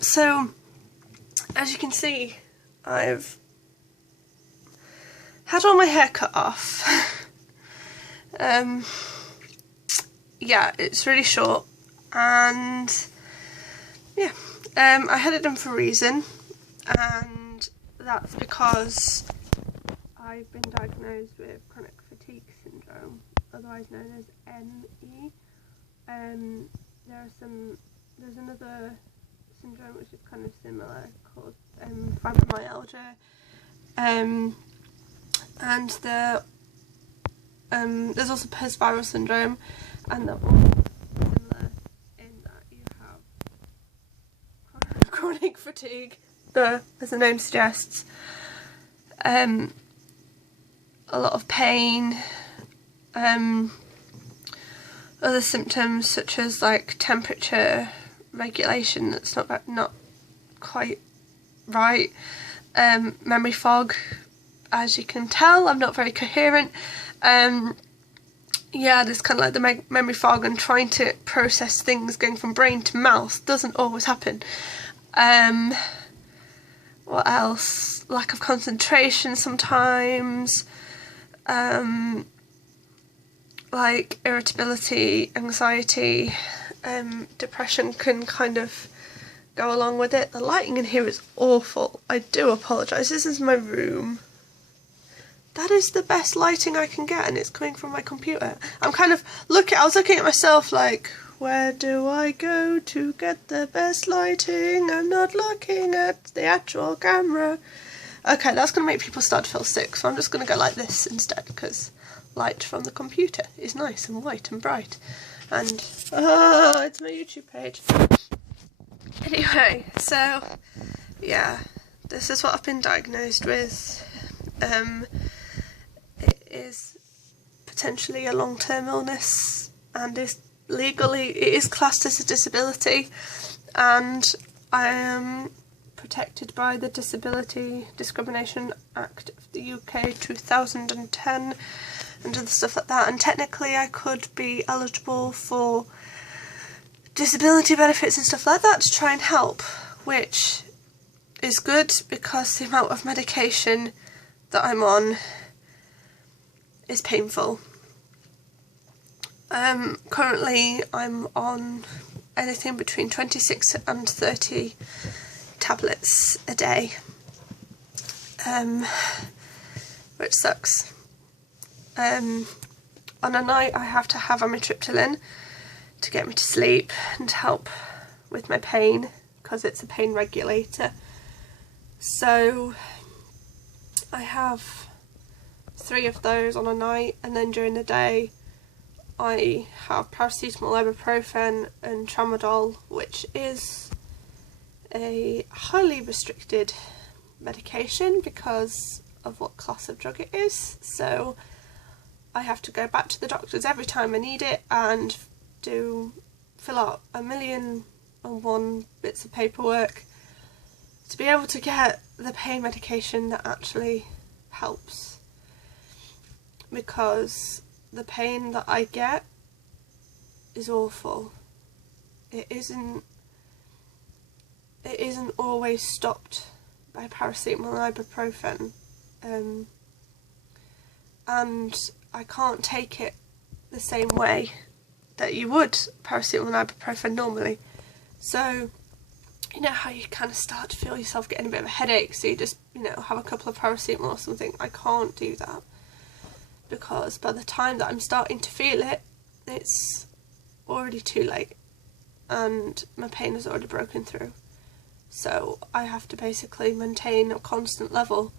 So as you can see, I've had all my hair cut off. Yeah, it's really short, and yeah, I had it done for a reason, and that's because I've been diagnosed with chronic fatigue syndrome, otherwise known as ME. There's another syndrome which is kind of similar called fibromyalgia, and there's also post-viral syndrome, and they're all similar in that you have chronic fatigue, as the name suggests, a lot of pain, other symptoms such as like temperature regulation that's not quite right, memory fog. As you can tell, I'm not very coherent. Yeah, there's kind of like the memory fog, and trying to process things going from brain to mouth doesn't always happen. What else? Lack of concentration sometimes. Like irritability, anxiety, depression can kind of go along with it. The lighting in here is awful. I do apologise. This is my room. That is the best lighting I can get, and it's coming from my computer. I was looking at myself like, where do I go to get the best lighting? I'm not looking at the actual camera. Okay, that's going to make people start to feel sick, so I'm just going to go like this instead, because light from the computer is nice and white and bright. And, it's my YouTube page. Anyway, so, yeah, this is what I've been diagnosed with. It is potentially a long-term illness, and it is classed as a disability, and I am protected by the Disability Discrimination Act of the UK 2010 and other stuff like that, and technically I could be eligible for disability benefits and stuff like that to try and help, which is good because the amount of medication that I'm on is painful. Currently I'm on anything between 26 and 30 tablets a day, which sucks. On a night I have to have amitriptyline to get me to sleep and to help with my pain, because it's a pain regulator. So I have 3 of those on a night, and then during the day I have paracetamol, ibuprofen and tramadol, which is a highly restricted medication because of what class of drug it is. So I have to go back to the doctors every time I need it and fill out 1,000,001 bits of paperwork to be able to get the pain medication that actually helps, because the pain that I get is awful. It isn't always stopped by paracetamol and ibuprofen, and I can't take it the same way that you would paracetamol and ibuprofen normally. So you know how you kind of start to feel yourself getting a bit of a headache, so you just, have a couple of paracetamol or something. I can't do that, because by the time that I'm starting to feel it, it's already too late and my pain has already broken through. So I have to basically maintain a constant level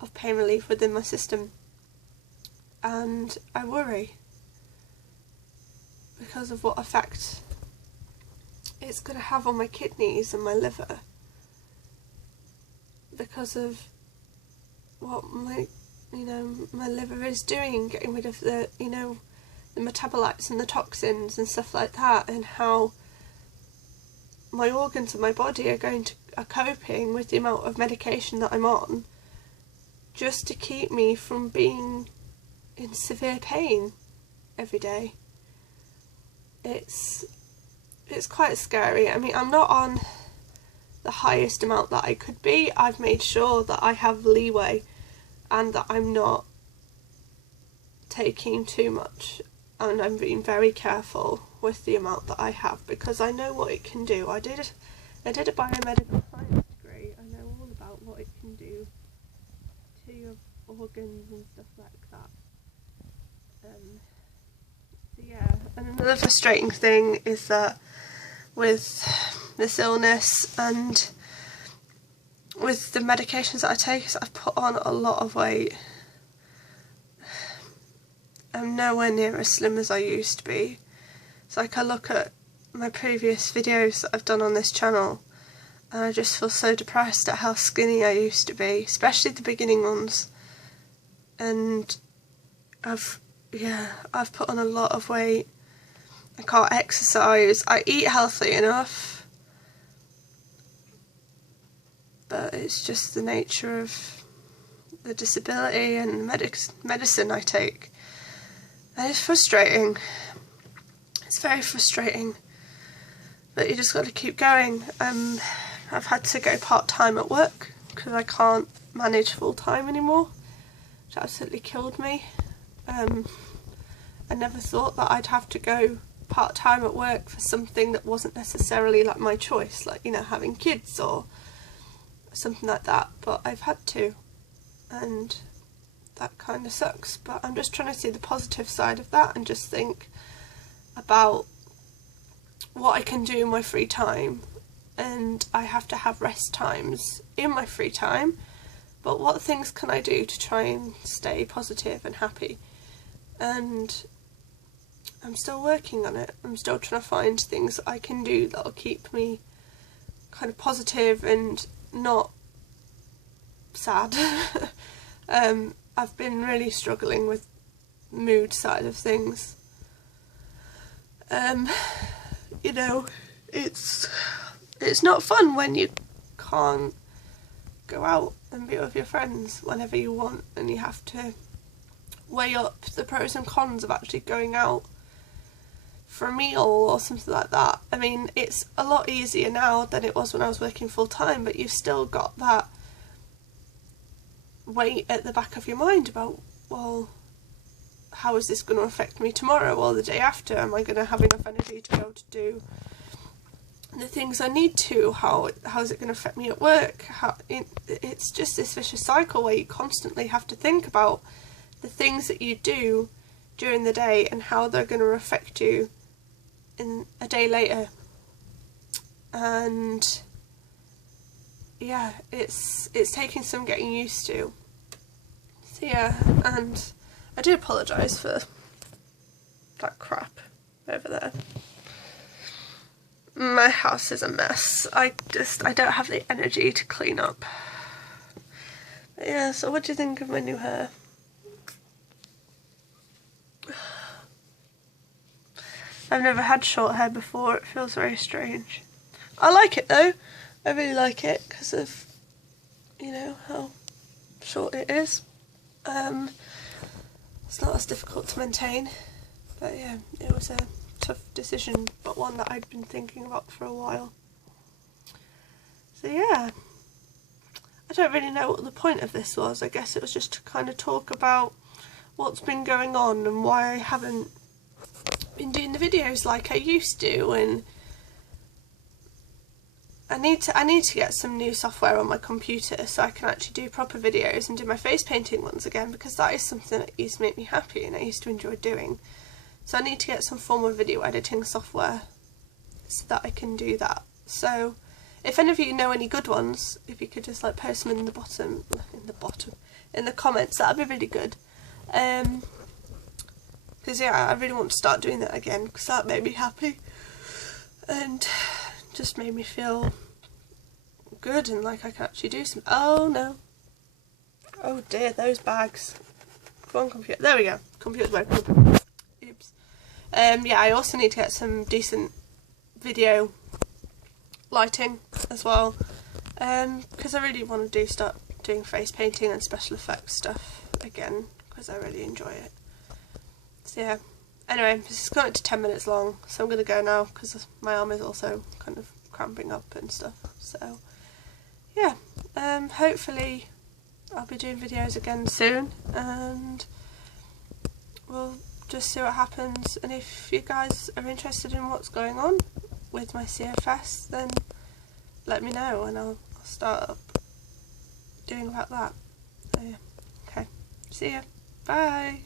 of pain relief within my system, and I worry because of what effect it's going to have on my kidneys and my liver, because of what my liver is doing, getting rid of the metabolites and the toxins and stuff like that, and how my organs and my body are coping with the amount of medication that I'm on, just to keep me from being in severe pain every day. It's quite scary. I mean, I'm not on the highest amount that I could be. I've made sure that I have leeway and that I'm not taking too much, and I'm being very careful with the amount that I have because I know what it can do. I did a biomedical science degree. I know all about what it can do to your organs and stuff like that. So yeah, and another frustrating thing is that with this illness and with the medications that I take, is I've put on a lot of weight. I'm nowhere near as slim as I used to be. It's like I look at my previous videos that I've done on this channel and I just feel so depressed at how skinny I used to be, especially the beginning ones. And I've put on a lot of weight. I can't exercise. I eat healthy enough, but it's just the nature of the disability and medicine I take. And it's frustrating. It's very frustrating. But you just got to keep going. I've had to go part-time at work because I can't manage full-time anymore, which absolutely killed me. I never thought that I'd have to go part-time at work for something that wasn't necessarily like my choice, like, you know, having kids or something like that, but I've had to, and that kind of sucks. But I'm just trying to see the positive side of that and just think about what I can do in my free time. And I have to have rest times in my free time, but what things can I do to try and stay positive and happy? And I'm still working on it. I'm still trying to find things that I can do that'll keep me kind of positive and not sad. I've been really struggling with mood side of things. You know, it's not fun when you can't go out and be with your friends whenever you want, and you have to weigh up the pros and cons of actually going out for a meal or something like that. I mean, it's a lot easier now than it was when I was working full time, but you've still got that weight at the back of your mind about, well, how is this going to affect me tomorrow or the day after? Am I going to have enough energy to be able to do the things I need to? How is it going to affect me at work? It's just this vicious cycle where you constantly have to think about the things that you do during the day and how they're going to affect you in a day later. And yeah, it's taking some getting used to. So yeah, and I do apologise for that crap over there. My house is a mess. I don't have the energy to clean up. But yeah, so what do you think of my new hair? I've never had short hair before. It feels very strange. I like it though. I really like it because of, you know, how short it is. It's not as difficult to maintain. But yeah, it was a tough decision, but one that I'd been thinking about for a while. So yeah, I don't really know what the point of this was. I guess it was just to kind of talk about what's been going on and why I haven't been doing the videos like I used to, and I need to get some new software on my computer so I can actually do proper videos and do my face painting ones again, because that is something that used to make me happy and I used to enjoy doing. So I need to get some form of video editing software so that I can do that. So if any of you know any good ones, if you could just like post them in the comments, that'd be really good. Because yeah, I really want to start doing that again, because that made me happy and just made me feel good and like I could actually do some. Oh no, oh dear, those bags. Come on, computer. There we go. Computer's working. Oops. Yeah, I also need to get some decent video lighting as well, because I really want to start doing face painting and special effects stuff again, because I really enjoy it. So yeah, Anyway, this is going to 10 minutes long, so I'm going to go now because my arm is also kind of cramping up and stuff. So yeah, hopefully I'll be doing videos again soon, and we'll just see what happens. And if you guys are interested in what's going on with my CFS, then let me know and I'll start up doing about that. So yeah, okay, see ya, bye.